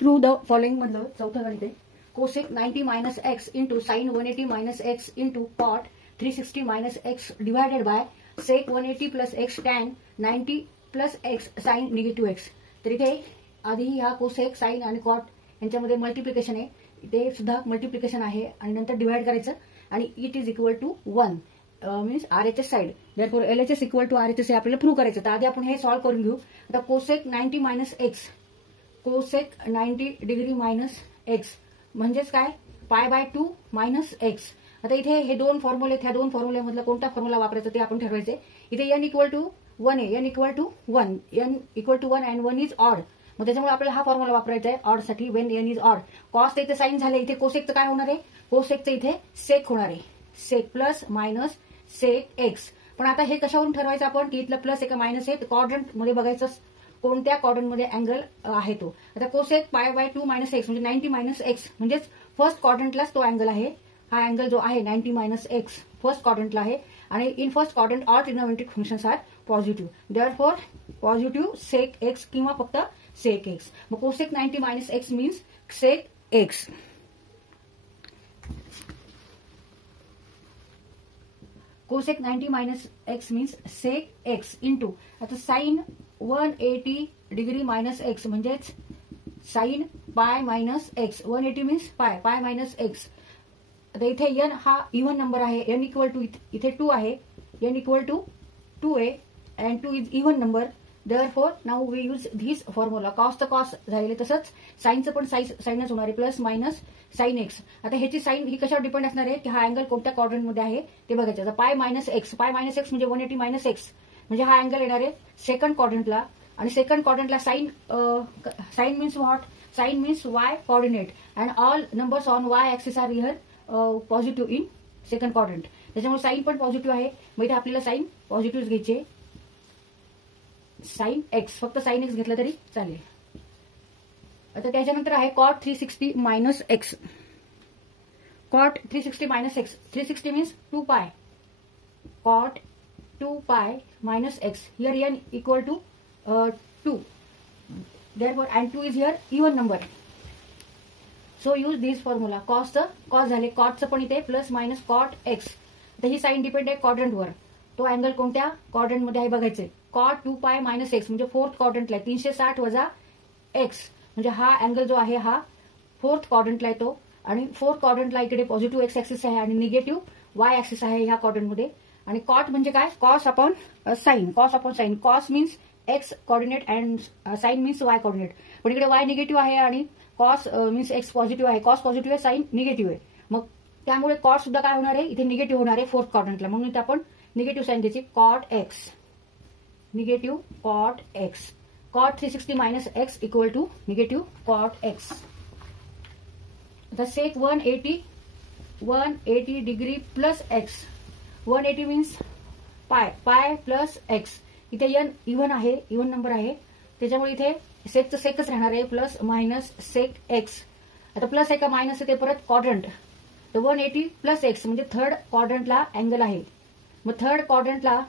Through the following मधलं चौथं गणित आहे. Cosec 90 minus x into sine 180 minus x into cot 360 minus x divided by sec 180 plus x tan 90 plus x sine negative x. तर इथे आधी ह्या cosec sine आणि कॉट यांच्यामध्ये मल्टिप्लिकेशन आहे, इथे सुद्धा मल्टिप्लिकेशन आहे आणि नंतर डिवाइड करायचं आणि it is equal to 1 means RHS side. Therefore LHS equal to RHS हे आपल्याला प्रूव्ह करायचं. तर आधी आपण हे सॉल्व्ह करून घेऊ. आता cosec 90 minus x, cosec 90 degree minus x म्हणजेच काय π/2 मायनस एक्स. आता इथे हे दोन फॉर्म्युले आहेत, ह्या दोन फॉर्म्युल्यामधला कोणता फॉर्म्युला वापरायचा ते आपण ठरवायचे. इथे n इक्वल टू 1 आहे, n equal to 1, n equal to 1 and 1 is odd. मग त्याच्यामुळे आपल्याला हा फॉर्म्युला वापरायचा आहे ऑड साठी. When n is odd. Cos इथे साइन झाले, इथे कोसेकचं काय होणार आहे, कोसेकचं इथे सेक होणार आहे. Sec plus minus sec x. पण आता हे कशावरून ठरवायचं आपण की इथलं प्लस आहे का मायनस आहे. क्वाड्रंट मध्ये बघायचं कोणत्या क्वाड्रंट मध्ये अँगल आहे तो. आता कोसेक π/2 मायनस एक्स म्हणजे 90 मायनस एक्स म्हणजेच फर्स्ट क्वाड्रंटलाच तो अँगल आहे. हा अँगल जो आहे 90 मायनस एक्स फर्स्ट क्वाड्रंटला आहे आणि in first quadrant all trigonometric functions are positive. Therefore positive sec x किंवा फक्त सेक एक्स. मग cosec 90 minus x means sec x. Cosec 90 minus x means sec x into आता sine 180 degree minus x म्हणजेच sine pi minus x. 180 means pi minus x. आता इथे n हा even number आहे, n equal to इथे 2 आहे, n equal to 2 आहे and 2 is even number. Therefore now we use this formula. कॉसचं cos झालेले तसंच साइनचं पण साइनच होणार आहे प्लस मायनस साइन एक्स. आता ह्याची साइन ही कशावर डिपेंड असणार आहे की हा अँगल कोणत्या क्वाड्रंटमध्ये आहे ते बघायचं. आता पाय मायनस एक्स म्हणजे 180 मायनस एक्स म्हणजे हा अँगल येणार आहे सेकंड क्वाड्रंटला आणि सेकंड क्वाड्रंटला sine means what, sine means y coordinate and all numbers on y axis are here positive in second quadrant. त्याच्यामुळे साइन पण पॉझिटिव्ह आहे. मग इथे आपल्याला साइन पॉझिटिव्ह घ्यायचे. साइन एक्स फक्त साइन एक्स घेतलं तरी चालेल. आता त्याच्यानंतर आहे cot 360 minus x. Cot 360 minus x. 360 means 2π. Cot 2π minus x. Here n equal to 2. Therefore, and 2 is here even number. So use this formula. Cos झाले, कॉटचं पण इथे प्लस मायनस कॉट एक्स. तर ही साइन डिपेंड आहे क्वाड्रंटवर. तो angle कोणत्या quadrant मध्ये आहे बघायचे. कॉट 2π मायनस एक्स म्हणजे फोर्थ क्वाड्रंटला आहे. 360 वजा एक्स म्हणजे हा अँगल जो आहे हा फोर्थ क्वाड्रंटला येतो आणि फोर्थ क्वाड्रंटला इकडे पॉझिटिव्ह एक्स ऍक्सिस आहे आणि निगेटिव्ह वाय ऍक्सिस आहे ह्या क्वाड्रंटमध्ये. आणि कॉट म्हणजे काय, cos upon sine. Cos upon sine. Cos means x coordinate and sine means y coordinate. पण इकडे वाय निगेटिव्ह आहे आणि कॉस मीन्स एक्स पॉझिटिव्ह आहे. कॉस पॉझिटिव्ह आहे, साइन निगेटिव्ह आहे. मग त्यामुळे कॉट सुद्धा काय होणार आहे इथे निगेटिव्ह होणार आहे फोर्थ क्वाड्रंटला. म्हणून इथे आपण निगेटिव्ह साइन घ्यायची. Cot x negative cot x. Cot 360 minus x equal to negative cot x. आता sec 180 degree plus x. 180 means pi plus x. इथे n इव्हन आहे, इव्हन नंबर आहे त्याच्यामुळे इथे सेकचं सेकच राहणार आहे प्लस मायनस सेक एक्स. आता प्लस आहे का मायनस आहे ते परत क्वाड्रंट. तर 180 प्लस एक्स म्हणजे थर्ड क्वाड्रंटला अँगल आहे. मग थर्ड क्वाड्रंटला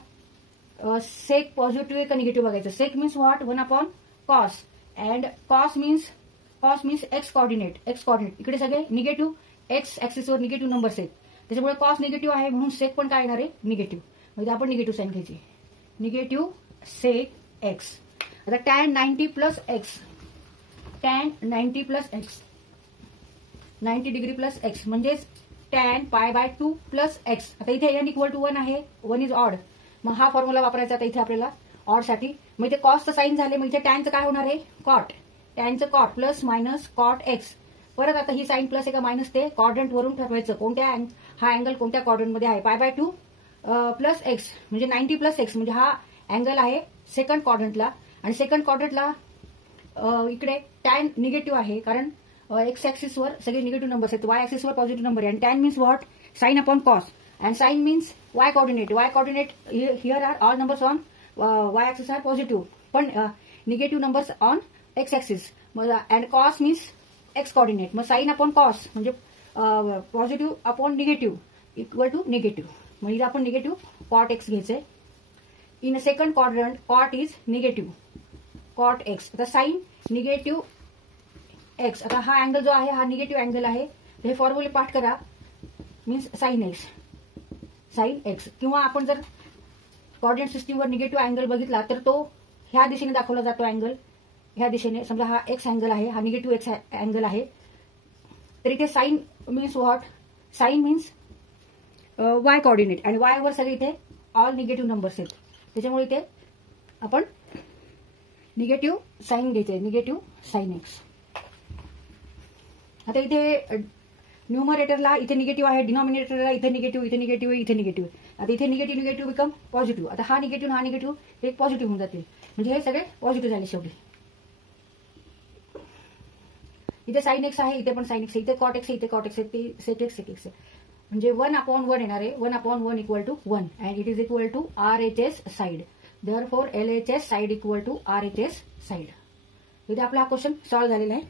सेक पॉझिटिव्ह आहे का निगेटिव्ह बघायचं. Sec means what 1 upon cos and cos means x coordinate. X coordinate इकडे सगळे निगेटिव्ह एक्स ऍक्सिसवर निगेटिव्ह नंबर्स आहेत त्याच्यामुळे कॉस निगेटिव्ह आहे म्हणून सेक पण काय येणार आहे निगेटिव्ह. म्हणजे आपण निगेटिव्ह साइन घ्यायची. Negative sec x. आता tan 90 plus x. Tan 90 plus x 90 degree plus x म्हणजेच टॅन π/2 प्लस एक्स. आता इथे n इक्वल टू 1 आहे, 1 इज ऑड. मग हा फॉर्म्युला वापरायचा आता इथे आपल्याला ऑड साठी. मग इथे कॉसचं साइन झाले, मग इथे टॅनचं काय होणार आहे कॉट. टॅनचं cot plus minus cot x. परत आता ही साइन प्लस आहे का मायनस ते क्वाड्रंट वरून ठरवायचं कोणत्या हा अँगल कोणत्या क्वाड्रंट मध्ये आहे. π/2 प्लस एक्स म्हणजे 90 प्लस एक्स म्हणजे हा अँगल आहे सेकंड क्वाड्रंटला आणि सेकंड क्वाड्रंटला इकडे टॅन निगेटिव्ह आहे कारण एक्स ऍक्सिसवर सगळे निगेटिव्ह नंबर्स आहेत, वाय ऍक्सिसवर पॉझिटिव्ह नंबर आहे. आणि tan means what sine upon cos and sine means y coordinate. Y coordinate here are all numbers on y axis are positive पण negative numbers on x axis. And cos means x coordinate. मग sine upon cos म्हणजे positive upon negative equal to negative. म्हणजे आपण negative cot x घ्यायचंय. In a second quadrant cot is negative cot x. आता sine negative x. आता हा angle जो आहे हा निगेटिव्ह अँगल आहे. हे फॉर्म्युले पाठ करा. Means sine x, sine x. किंवा आपण जर कोऑर्डिनेट सिस्टीमवर निगेटिव्ह अँगल बघितला तर तो ह्या दिशेने दाखवला जातो अँगल. ह्या दिशेने समजा हा एक्स अँगल आहे, हा निगेटिव्ह एक्स अँगल आहे. तर इथे sine means what? Sine means y coordinate आणि वाय वर सगळे इथे ऑल निगेटिव्ह नंबर्स आहेत. त्याच्यामुळे इथे आपण निगेटिव्ह साइन घ्यायचे, निगेटिव्ह साइन एक्स. आता इथे न्यूमरेटरला इथे निगेटिव्ह आहे, डिनॉमिनेटरला इथे निगेटिव्ह, इथे निगेटिव्ह, इथे निगेटिव्ह. आता इथे निगेटिव्ह निगेटिव्ह बिकम पॉझिटिव्ह. आता हा निगेटिव्ह हा निगेटिव्ह हे पॉझिटिव्ह होऊन जातील. म्हणजे हे सगळे पॉझिटिव्ह झाले शेवटी. इथे साइन एक्स आहे, इथे पण साइन एक्स आहे, इथे कॉट एक्स आहे, इथे कॉट एक्स आहे, ते सेक एक्स सेक एक्स आहे. म्हणजे 1/1 येणार आहे. 1/1 equal to 1 and it is equal to RHS side. Therefore LHS side equal to RHS side. इथे आपला हा क्वेश्चन सॉल्व्ह झालेला आहे.